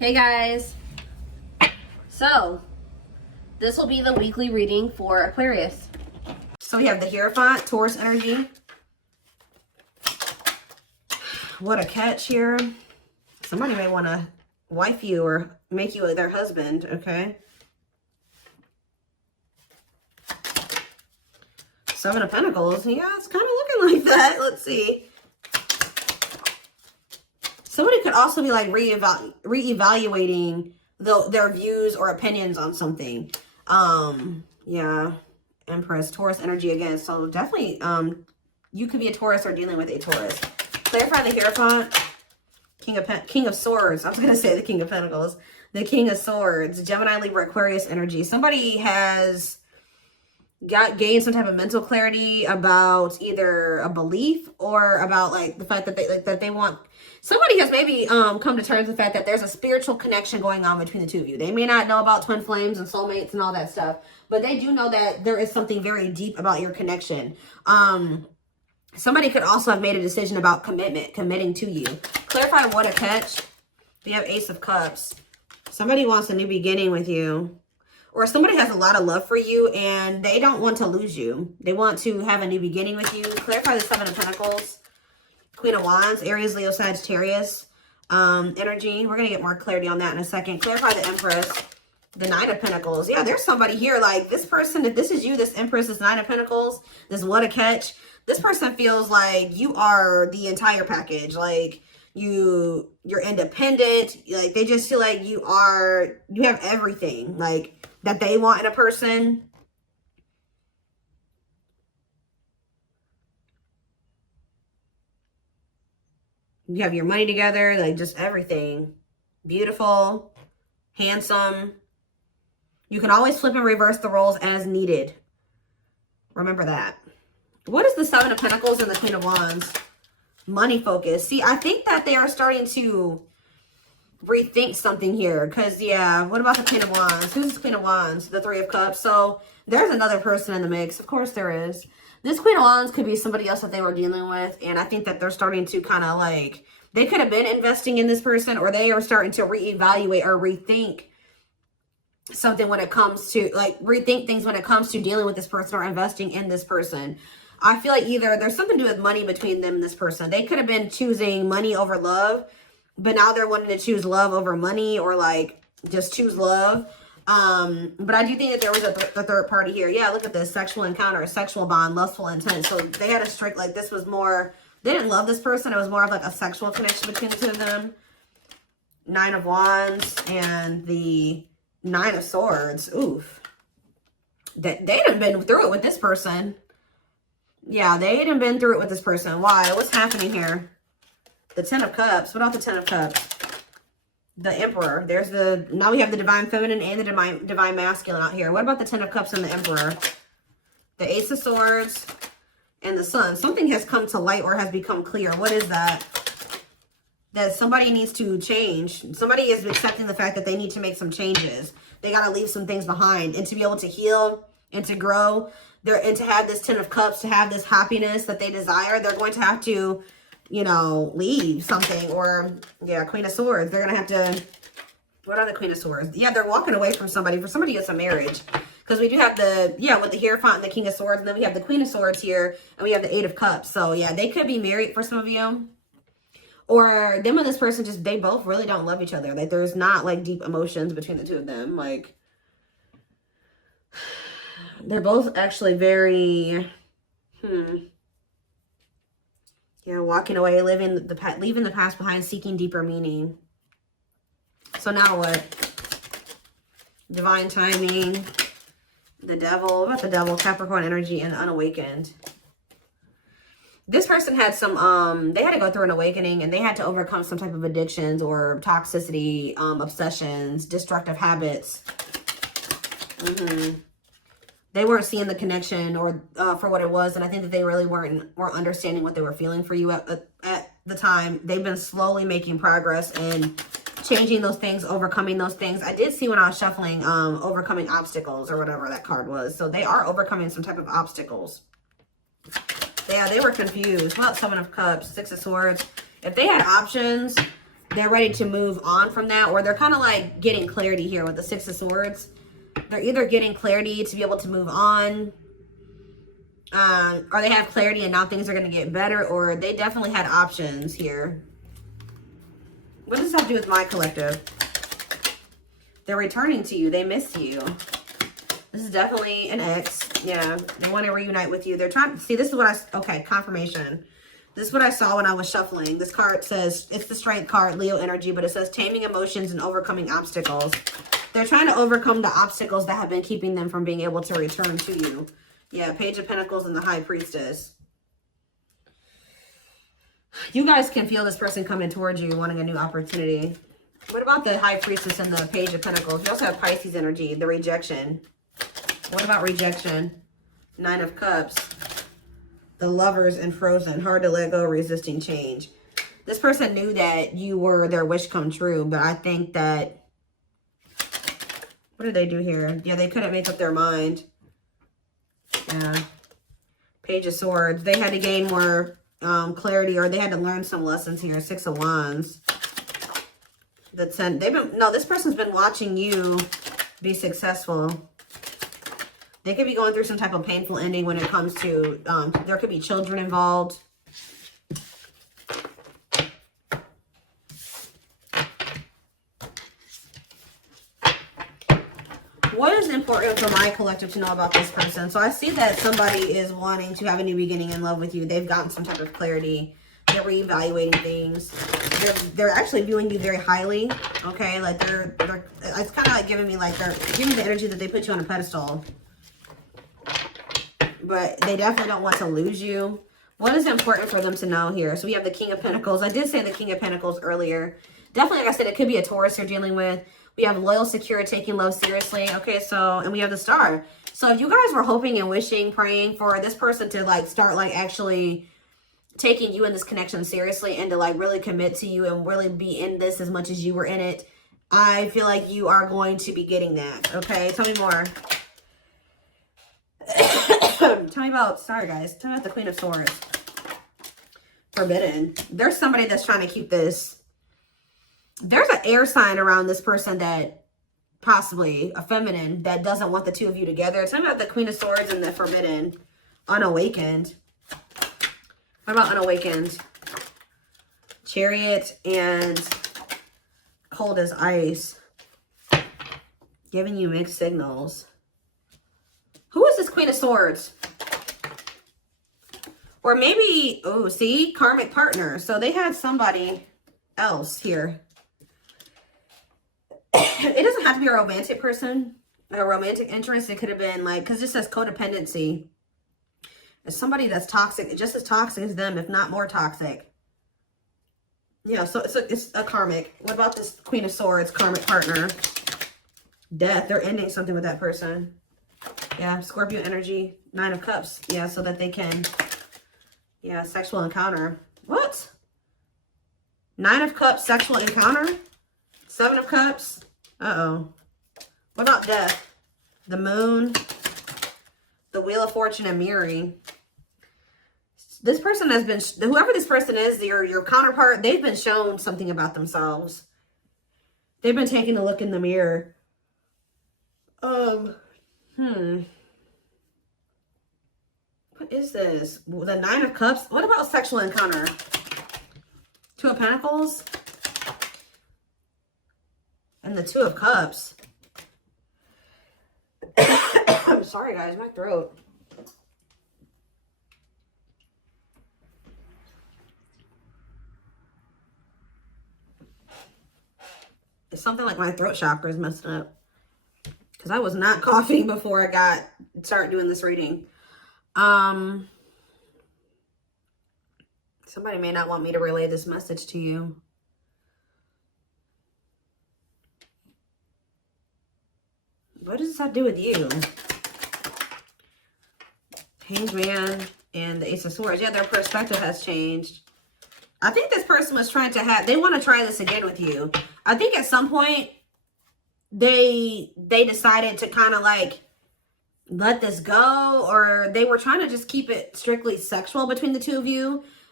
Hey guys, so this will be the weekly reading for Aquarius. So we have the Hierophant, Taurus energy. What a catch here. Somebody may want to wife you or make you their husband, okay? Seven of Pentacles. Yeah, it's kind of looking like that. Let's see. Somebody could also be like reevaluating their views or opinions on something. Yeah. Empress, Taurus energy again. So definitely, you could be a Taurus or dealing with a Taurus. Clarify the Hierophant. King of Swords. I was going to say the King of Pentacles. The King of Swords. Gemini, Libra, Aquarius energy. Somebody has gained some type of mental clarity about either a belief or about like the fact that they want. Somebody has maybe come to terms with the fact that there's a spiritual connection going on between the two of you. They may not know about twin flames and soulmates and all that stuff, but they do know that there is something very deep about your connection. Somebody could also have made a decision about committing to you. Clarify what a catch. We have Ace of Cups. Somebody wants a new beginning with you. Or somebody has a lot of love for you and they don't want to lose you. They want to have a new beginning with you. Clarify the Seven of Pentacles. Queen of Wands, Aries, Leo, Sagittarius energy. We're going to get more clarity on that in a second. Clarify the Empress. The Nine of Pentacles. Yeah, there's somebody here like this person. If this is you, this Empress, this Nine of Pentacles, this what a catch. This person feels like you are the entire package. Like you're independent. Like they just feel like you have everything like that they want in a person. You have your money together, like just everything. Beautiful, handsome. You can always flip and reverse the roles as needed. Remember that. What is the Seven of Pentacles and the Queen of Wands? Money focus. See, I think that they are starting to rethink something here. Because, yeah, what about the Queen of Wands? Who's the Queen of Wands? The Three of Cups. So, there's another person in the mix. Of course there is. This Queen of Wands could be somebody else that they were dealing with. And I think that they're starting to kind of like, they could have been investing in this person, or they are starting to reevaluate or rethink something when it comes to, like, rethink things when it comes to dealing with this person or investing in this person. I feel like either there's something to do with money between them and this person. They could have been choosing money over love, but now they're wanting to choose love over money, or like just choose love. But I do think that there was a third party here. Yeah, look at this. Sexual encounter, sexual bond, lustful intent. So they had a strict, like this was more, they didn't love this person. It was more of like a sexual connection between the two of them. Nine of Wands and the Nine of Swords. Oof. They done been through it with this person. Yeah, they done been through it with this person. Why? What's happening here? The Ten of Cups. What about the Ten of Cups? The Emperor. Now we have the Divine Feminine and the Divine Masculine out here. What about the Ten of Cups and the Emperor? The Ace of Swords and the Sun. Something has come to light or has become clear. What is that? That somebody needs to change. Somebody is accepting the fact that they need to make some changes. They got to leave some things behind. And to be able to heal and to grow, and to have this Ten of Cups, to have this happiness that they desire, they're going to have to, you know, leave something. Or, yeah, Queen of Swords. They're going to have to, what are the Queen of Swords? Yeah, they're walking away from somebody. For somebody, it's a marriage. Because we do have the, yeah, with the Hierophant and the King of Swords. And then we have the Queen of Swords here. And we have the Eight of Cups. So, yeah, they could be married for some of you. Or them and this person just, they both really don't love each other. Like, there's not, like, deep emotions between the two of them. Like, they're both actually very, yeah, walking away, leaving the past behind, seeking deeper meaning. So now what? Divine timing, the Devil. What about the Devil? Capricorn energy and unawakened. This person had some, they had to go through an awakening and they had to overcome some type of addictions or toxicity, obsessions, destructive habits. They weren't seeing the connection or for what it was. And I think that they really weren't understanding what they were feeling for you at the time. They've been slowly making progress and changing those things, overcoming those things. I did see when I was shuffling, overcoming obstacles or whatever that card was. So they are overcoming some type of obstacles. Yeah, they were confused. Well, Seven of Cups, Six of Swords. If they had options they're ready to move on from that, or they're kind of like getting clarity here with the Six of Swords. They're either getting clarity to be able to move on, or they have clarity and now things are going to get better, or they definitely had options here. What does this have to do with my collective? They're returning to you. They miss you. This is definitely an ex. Yeah, they want to reunite with you. They're trying to see. This is what I, okay, confirmation. This is what I saw when I was shuffling. This card says, it's the Strength card, Leo energy, but it says taming emotions and overcoming obstacles. They're trying to overcome the obstacles that have been keeping them from being able to return to you. Yeah, Page of Pentacles and the High Priestess. You guys can feel this person coming towards you, wanting a new opportunity. What about the High Priestess and the Page of Pentacles? You also have Pisces energy, the rejection. What about rejection? Nine of Cups. The Lovers and Frozen. Hard to let go, resisting change. This person knew that you were their wish come true, but I think that... What did they do here? Yeah, they couldn't make up their mind. Yeah. Page of Swords. They had to gain more clarity, or they had to learn some lessons here. Six of Wands. The 10. This person's been watching you be successful. They could be going through some type of painful ending when it comes to, there could be children involved. What is important for my collective to know about this person? So I see that somebody is wanting to have a new beginning in love with you. They've gotten some type of clarity. They're reevaluating things. They're actually viewing you very highly. Okay, like it's kind of like giving me like they're giving me the energy that they put you on a pedestal. But they definitely don't want to lose you. What is important for them to know here? So we have the King of Pentacles. I did say the King of Pentacles earlier. Definitely, like I said, it could be a Taurus you're dealing with. We have loyal, secure, taking love seriously. Okay, so, and we have the Star. So if you guys were hoping and wishing, praying for this person to like start like actually taking you in this connection seriously and to like really commit to you and really be in this as much as you were in it, I feel like you are going to be getting that. Okay, tell me more. Tell me about, sorry guys, tell me about the Queen of Swords. Forbidden. There's somebody that's trying to keep this. There's an air sign around this person that possibly a feminine that doesn't want the two of you together. Tell me about the Queen of Swords and the Forbidden. Unawakened. What about unawakened? Chariot and cold as ice. Giving you mixed signals. Who is this Queen of Swords? Or maybe, oh, see? Karmic partner. So they had somebody else here. It doesn't have to be a romantic person. A romantic interest. It could have been like, because it says codependency. It's somebody that's toxic. Just as toxic as them, if not more toxic. Yeah, so it's a karmic. What about this Queen of Swords, karmic partner? Death. They're ending something with that person. Yeah, Scorpio energy, Nine of Cups. Yeah, so that they can, yeah, sexual encounter. What? Nine of Cups, sexual encounter? Seven of Cups. Uh-oh. What about death? The Moon, the Wheel of Fortune, and mirroring. This person has been, whoever this person is, your counterpart, they've been shown something about themselves. They've been taking a look in the mirror. What is this? The Nine of Cups. What about sexual encounter? Two of Pentacles. And the Two of Cups. I'm sorry, guys. My throat. It's something like my throat chakra is messed up. Because I was not coughing before I started doing this reading. Somebody may not want me to relay this message to you. What does this have to do with you? Hanged Man and the Ace of Swords. Yeah, their perspective has changed. I think this person was trying to they want to try this again with you. I think at some point they decided to kind of like let this go, or they were trying to just keep it strictly sexual between the two of you.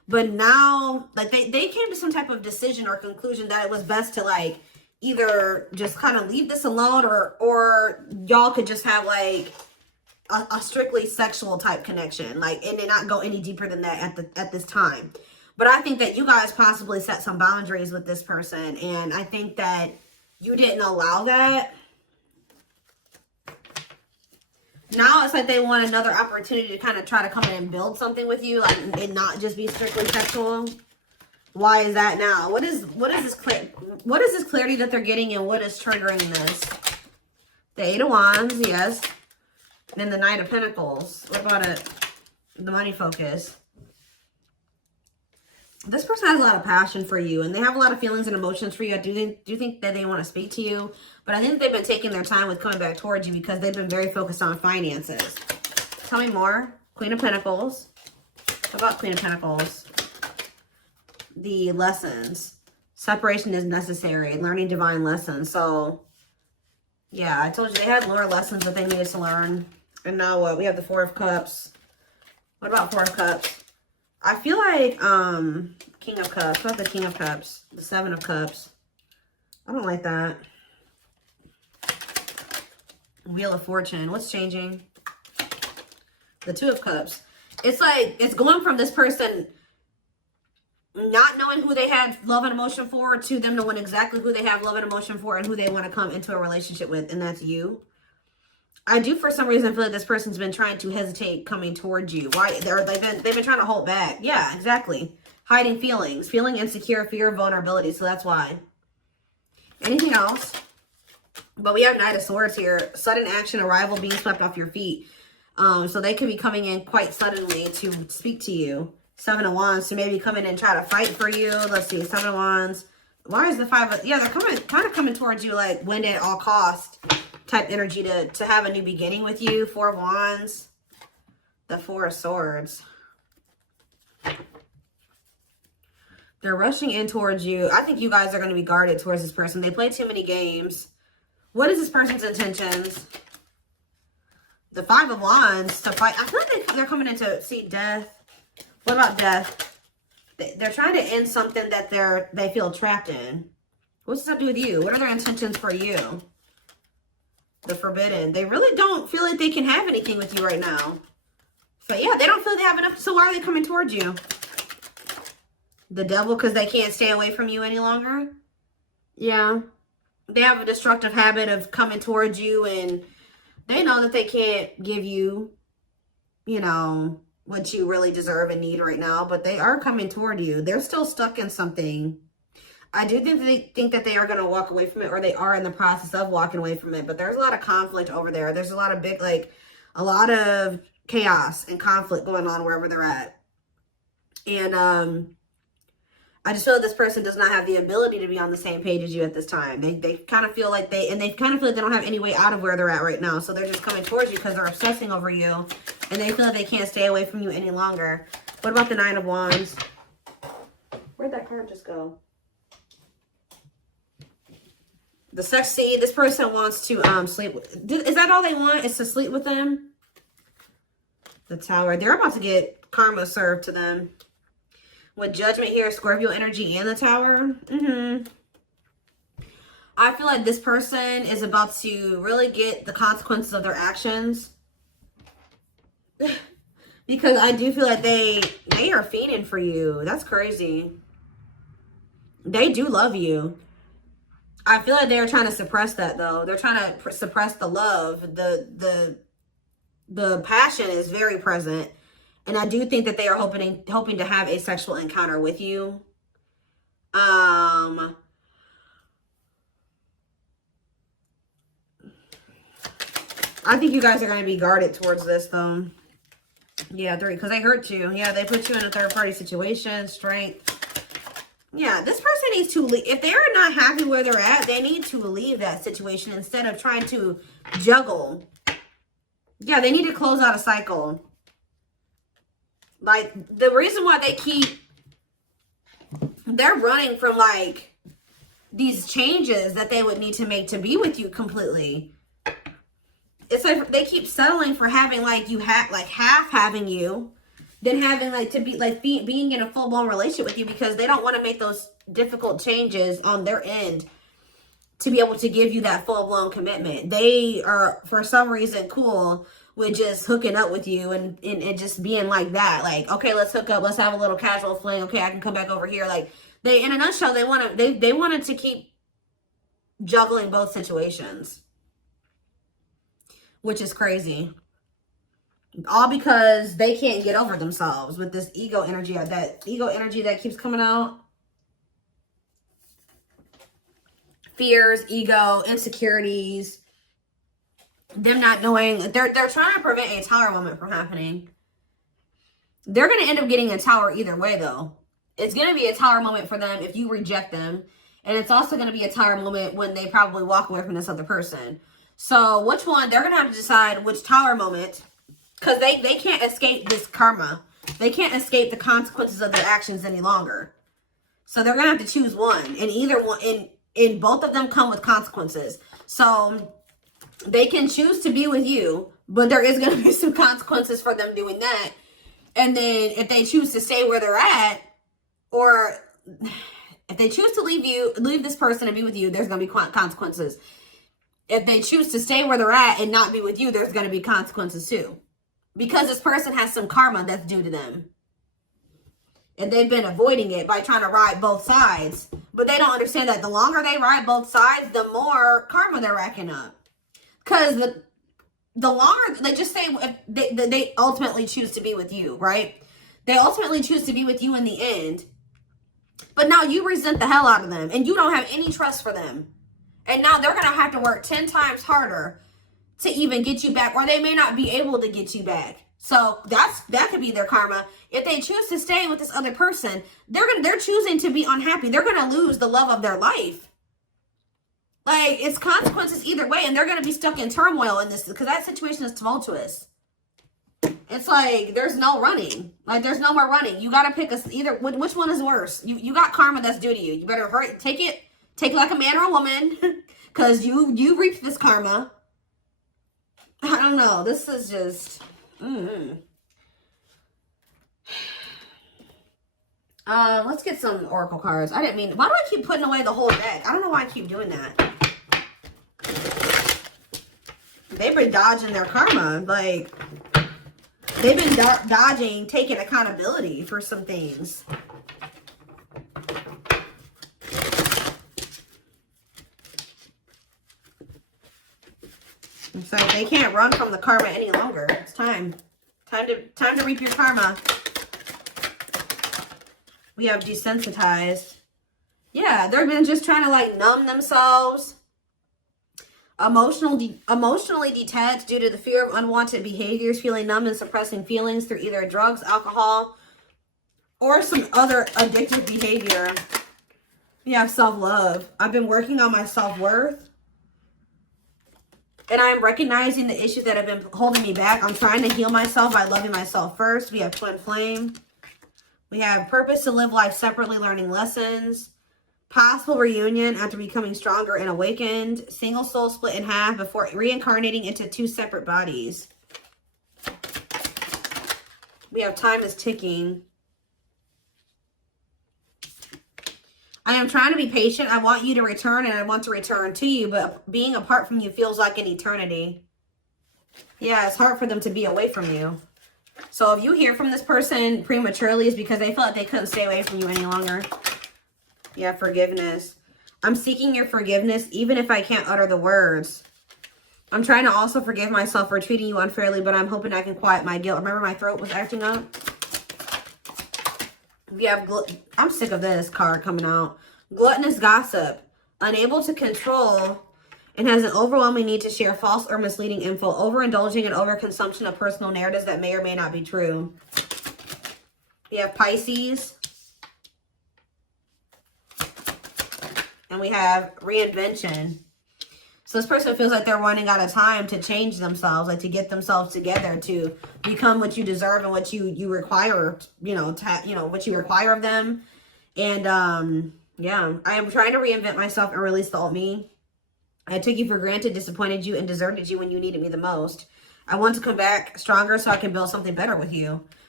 But now, like, they came to some type of decision or conclusion that it was best to, like, either just kind of leave this alone, or y'all could just have, like, a strictly sexual type connection, like, and then not go any deeper than that at this time. But I think that you guys possibly set some boundaries with this person, and I think that you didn't allow that. Now it's like they want another opportunity to kind of try to come in and build something with you, like, and not just be strictly sexual. Why is that now? What is this clarity that they're getting, and what is triggering this? The Eight of Wands, yes. And then the Knight of Pentacles. What about it? The money focus. This person has a lot of passion for you, and they have a lot of feelings and emotions for you. I do think that they want to speak to you, but I think they've been taking their time with coming back towards you because they've been very focused on finances. Tell me more. Queen of Pentacles. What about Queen of Pentacles? The lessons. Separation is necessary. Learning divine lessons. So, yeah, I told you they had more lessons that they needed to learn. And now what? We have the Four of Cups. What about Four of Cups? I feel like, King of Cups. What about the King of Cups? The Seven of Cups. I don't like that. Wheel of Fortune. What's changing? The Two of Cups. It's like, it's going from this person not knowing who they had love and emotion for to them knowing exactly who they have love and emotion for and who they want to come into a relationship with, and that's you. I do, for some reason, feel like this person's been trying to hesitate coming towards you. Why? They've been trying to hold back. Yeah, exactly. Hiding feelings. Feeling insecure, fear of vulnerability. So that's why. Anything else? But we have Knight of Swords here. Sudden action, arrival, being swept off your feet. So they could be coming in quite suddenly to speak to you. Seven of Wands to maybe come in and try to fight for you. Let's see. Seven of Wands. Why is the Five of... Yeah, they're kind of coming towards you like win at all cost type energy to have a new beginning with you. Four of Wands. The Four of Swords. They're rushing in towards you. I think you guys are going to be guarded towards this person. They play too many games. What is this person's intentions? The Five of Wands to fight. I feel like they're coming in to see death. What about death? They're trying to end something that they feel trapped in. What's this have to do with you? What are their intentions for you? The Forbidden. They really don't feel like they can have anything with you right now. So yeah, they don't feel they have enough. So why are they coming towards you? The Devil, because they can't stay away from you any longer. Yeah. They have a destructive habit of coming towards you, and they know that they can't give you, you know, what you really deserve and need right now, but they are coming toward you. They're still stuck in something. I do think that they are going to walk away from it, or they are in the process of walking away from it, but there's a lot of conflict over there. There's a lot of a lot of chaos and conflict going on wherever they're at. And I just feel like this person does not have the ability to be on the same page as you at this time. They kind of feel like they kind of feel like they don't have any way out of where they're at right now. So they're just coming towards you because they're obsessing over you, and they feel like they can't stay away from you any longer. What about the Nine of Wands? Where'd that card just go? The sex. See, this person wants to sleep. Is that all they want? Is to sleep with them? The Tower. They're about to get karma served to them. With Judgment here, Scorpio energy and the Tower. I feel like this person is about to really get the consequences of their actions. Because I do feel like they are fiending for you. That's crazy. They do love you. I feel like they're trying to suppress that, though. They're trying to suppress the love. The passion is very present. And I do think that they are hoping to have a sexual encounter with you. I think you guys are going to be guarded towards this, though. Yeah, because they hurt you. Yeah, they put you in a third-party situation. Strength. Yeah, this person needs to leave. If they're not happy where they're at, they need to leave that situation instead of trying to juggle. Yeah, they need to close out a cycle. Like, the reason why they're running from, like, these changes that they would need to make to be with you completely. It's like they keep settling for having, like, half having you. than having like to be like being in a full-blown relationship with you, because they don't want to make those difficult changes on their end to be able to give you that full-blown commitment. They are, for some reason, cool with just hooking up with you and just being like that. Like, okay, let's hook up. Let's have a little casual fling. Okay, I can come back over here. Like, they, in a nutshell, they wanted to keep juggling both situations, which is crazy. All because they can't get over themselves with this ego energy, that keeps coming out. Fears, ego, insecurities, them not knowing. They're trying to prevent a tower moment from happening. They're going to end up getting a tower either way, though. It's going to be a tower moment for them if you reject them. And it's also going to be a tower moment when they probably walk away from this other person. So which one? They're going to have to decide which tower moment. Because they can't escape this karma. They can't escape the consequences of their actions any longer. So they're going to have to choose one. And either one... And both of them come with consequences. So they can choose to be with you, but there is going to be some consequences for them doing that. And then if they choose to stay where they're at, or if they choose to leave this person and be with you, there's going to be consequences. If they choose to stay where they're at and not be with you, there's going to be consequences too. Because this person has some karma that's due to them. And they've been avoiding it by trying to ride both sides. But they don't understand that the longer they ride both sides, the more karma they're racking up. Because the longer, they just say, if they ultimately choose to be with you, right? They ultimately choose to be with you in the end. But now you resent the hell out of them. And you don't have any trust for them. And now they're going to have to work 10 times harder to even get you back. Or they may not be able to get you back. So that could be their karma. If they choose to stay with this other person, they're choosing to be unhappy. They're going to lose the love of their life. Like, it's consequences either way, and they're going to be stuck in turmoil in this, because that situation is tumultuous. It's like there's no running. Like, there's no more running. You got to pick either. Which one is worse? You got karma that's due to you. You better hurry, take it like a man or a woman, because you reaped this karma. I don't know. This is just. Let's get some oracle cards. I didn't mean, why do I keep putting away the whole deck? I don't know why I keep doing that. They've been dodging their karma. Like, they've been dodging taking accountability for some things. It's like they can't run from the karma any longer. It's time. Time to reap your karma. We have desensitized. Yeah, they've been just trying to like numb themselves. Emotionally detached due to the fear of unwanted behaviors, feeling numb and suppressing feelings through either drugs, alcohol, or some other addictive behavior. We have self-love. I've been working on my self-worth. And I'm recognizing the issues that have been holding me back. I'm trying to heal myself by loving myself first. We have twin flame. We have purpose to live life separately, learning lessons. Possible reunion after becoming stronger and awakened. Single soul split in half before reincarnating into two separate bodies. We have time is ticking. I am trying to be patient. I want you to return and I want to return to you. But being apart from you feels like an eternity. Yeah, it's hard for them to be away from you. So if you hear from this person prematurely, it's because they felt like they couldn't stay away from you any longer. Yeah, forgiveness. I'm seeking your forgiveness even if I can't utter the words. I'm trying to also forgive myself for treating you unfairly, but I'm hoping I can quiet my guilt. Remember my throat was acting up? We have, I'm sick of this card coming out. Gluttonous gossip. Unable to control and has an overwhelming need to share false or misleading info. Overindulging and overconsumption of personal narratives that may or may not be true. We have Pisces. And we have reinvention. So this person feels like they're running out of time to change themselves, like to get themselves together, to become what you deserve and what you require, what you require of them. And yeah, I am trying to reinvent myself and release the old me. I took you for granted, disappointed you, and deserted you when you needed me the most. I want to come back stronger so I can build something better with you.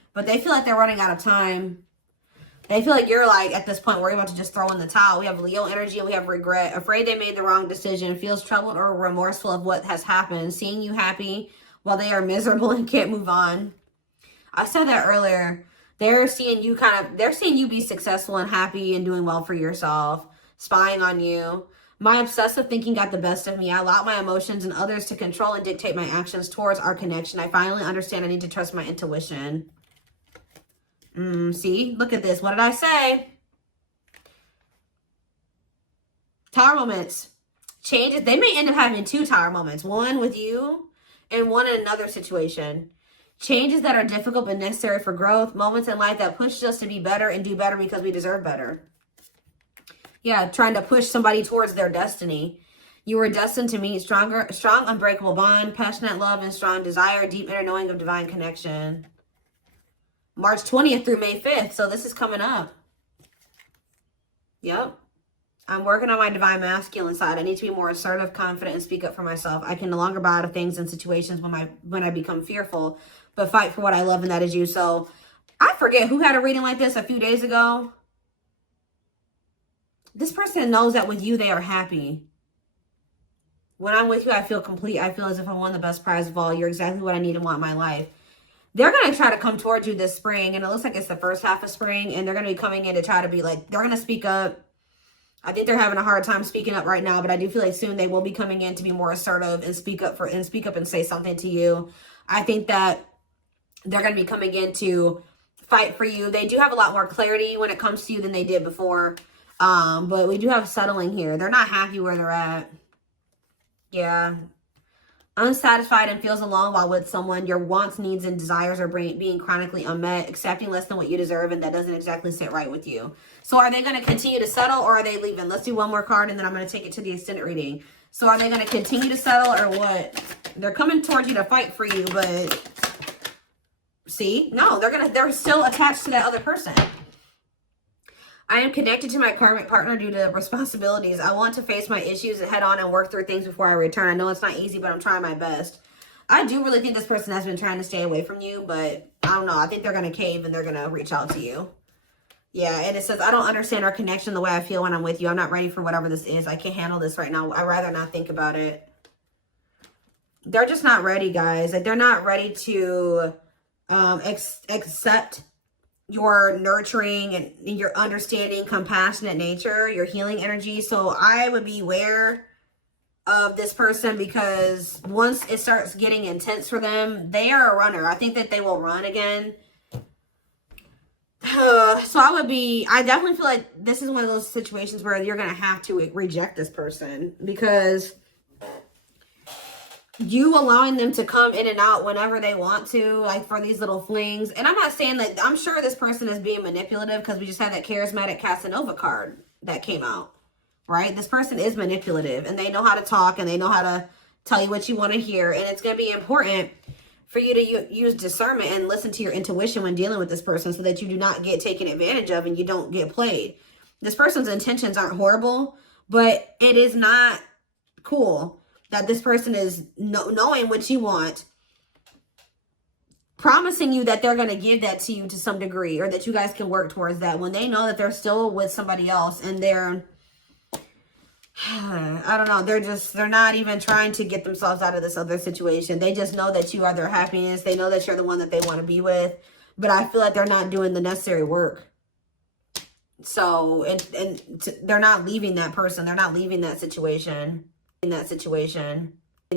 But they feel like they're running out of time. They feel like you're like, at this point, we're about to just throw in the towel. We have Leo energy and we have regret. Afraid they made the wrong decision. Feels troubled or remorseful of what has happened. Seeing you happy while they are miserable and can't move on. I said that earlier. They're seeing you they're seeing you be successful and happy and doing well for yourself. Spying on you. My obsessive thinking got the best of me. I allowed my emotions and others to control and dictate my actions towards our connection. I finally understand I need to trust my intuition. See? Look at this. What did I say? Tower moments. Changes. They may end up having 2 tower moments. One with you and one in another situation. Changes that are difficult but necessary for growth. Moments in life that push us to be better and do better because we deserve better. Yeah, trying to push somebody towards their destiny. You were destined to meet strong, unbreakable bond, passionate love, and strong desire, deep inner knowing of divine connection. March 20th through May 5th. So this is coming up. Yep. I'm working on my divine masculine side. I need to be more assertive, confident, and speak up for myself. I can no longer bow out of things and situations when I become fearful, but fight for what I love, and that is you. So I forget who had a reading like this a few days ago. This person knows that with you, they are happy. When I'm with you, I feel complete. I feel as if I won the best prize of all. You're exactly what I need and want in my life. They're going to try to come towards you this spring, and it looks like it's the first half of spring, and they're going to be coming in to try to be like, they're going to speak up. I think they're having a hard time speaking up right now, but I do feel like soon they will be coming in to be more assertive and speak up and say something to you. I think that they're going to be coming in to fight for you. They do have a lot more clarity when it comes to you than they did before. But we do have settling here. They're not happy where they're at. Yeah. Unsatisfied and feels alone while with someone. Your wants, needs, and desires are being chronically unmet. Accepting less than what you deserve, and that doesn't exactly sit right with you. So are they going to continue to settle, or are they leaving? Let's do one more card, and then I'm going to take it to the extended reading. So are they going to continue to settle, or what? They're coming towards you to fight for you, but see? No, they're still attached to that other person. I am connected to my karmic partner due to responsibilities. I want to face my issues head on and work through things before I return. I know it's not easy, but I'm trying my best. I do really think this person has been trying to stay away from you, but I don't know. I think they're going to cave and they're going to reach out to you. Yeah, and it says, I don't understand our connection the way I feel when I'm with you. I'm not ready for whatever this is. I can't handle this right now. I'd rather not think about it. They're just not ready, guys. Like, they're not ready to accept your nurturing and your understanding, compassionate nature, your healing energy. So I would be aware of this person, because once it starts getting intense for them, they are a runner. I think that they will run again. So I definitely feel like this is one of those situations where you're going to have to reject this person, because you allowing them to come in and out whenever they want to, like for these little flings. And I'm not saying that, I'm sure this person is being manipulative, because we just had that charismatic Casanova card that came out, right? This person is manipulative, and they know how to talk, and they know how to tell you what you want to hear. And it's going to be important for you to use discernment and listen to your intuition when dealing with this person, so that you do not get taken advantage of and you don't get played. This person's intentions aren't horrible, but it is not cool that this person is knowing what you want, promising you that they're going to give that to you to some degree, or that you guys can work towards that, when they know that they're still with somebody else, and they're, I don't know, they're not even trying to get themselves out of this other situation. They just know that you are their happiness. They know that you're the one that they want to be with, but I feel like they're not doing the necessary work. So, they're not leaving that person. They're not leaving that situation.